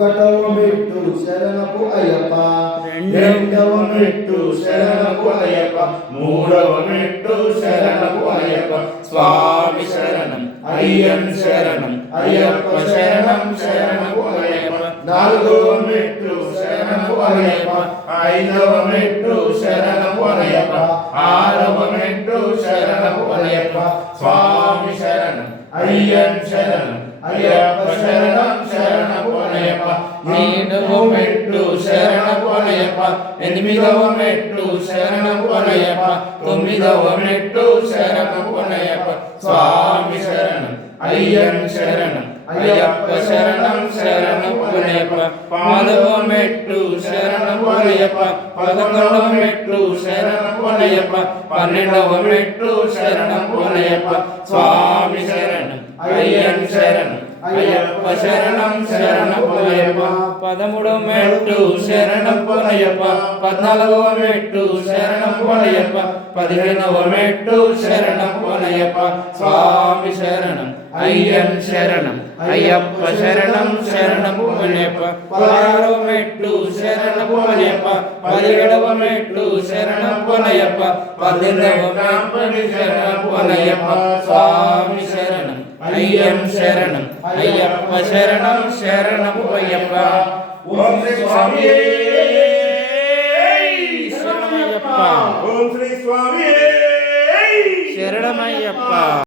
ఒకటవ మెట్టు శరణపు అయ్యప్ప, రెండవ మెట్టు శరణపు అయ్యప్ప, మూడవ మెట్టు శరణపు అయ్యప్ప. స్వామి శరణం అయ్యన్ శరణం అయ్యప్ప శరణం శరణపు అయ్యప్ప. నాలుగవ మెట్టు శరణపు అయ్యప్ప, ఐదవ మెట్టు శరణపు అయ్యప్ప, ఆరవ మెట్టు శరణపు అయ్యప్ప. స్వామి శరణం అయ్యన్ శరణం అయ్యప్ప శరణం శరణపు అయ్యప్ప. ఏడవ మెట్టు శరణపు అయ్యప్ప, ఎనిమిదవ మెట్టు శరణపు అయ్యప్ప, తొమ్మిదవ మెట్టు శరణపు అయ్యప్ప. స్వామి శరణం అయ్యన్ శరణం అయ్యప్ప శరణం శరణపు అయ్యప్ప. పదవ మెట్టు శరణపు అయ్యప్ప, పదకొండవ మెట్టు శరణపు అయ్యప్ప, పన్నెండవ మెట్టు శరణపు అయ్యప్ప. స్వామి శరణం అయ్యన్ శరణం అయ్యప్ప శరణం శరణపు అయ్యప్ప. పదమూడవ మెట్టు శరణపు అయ్యప్ప, పద్నాలుగవ మెట్టు శరణపు అయ్యప్ప, పదిహేనవ మెట్టు శరణపు అయ్యప్ప. స్వామి శరణం అయ్యన్ శరణం అయ్యప్ప శరణం శరణపు అయ్యప్ప. పదహారవ మెట్టు శరణపు అయ్యప్ప, పదిహేడవ మెట్టు శరణపు అయ్యప్ప, పద్దెనిమిదవ మెట్టు శరణపు అయ్యప్ప. స్వామి శరణం అయ్యన్ శరణం అయ్యప్ప శరణం శరణపు అయ్యప్ప. ఓం శ్రీ స్వామి శరణమయ్యప్ప, ఓం శ్రీ స్వామి శరణమయ్యప్ప.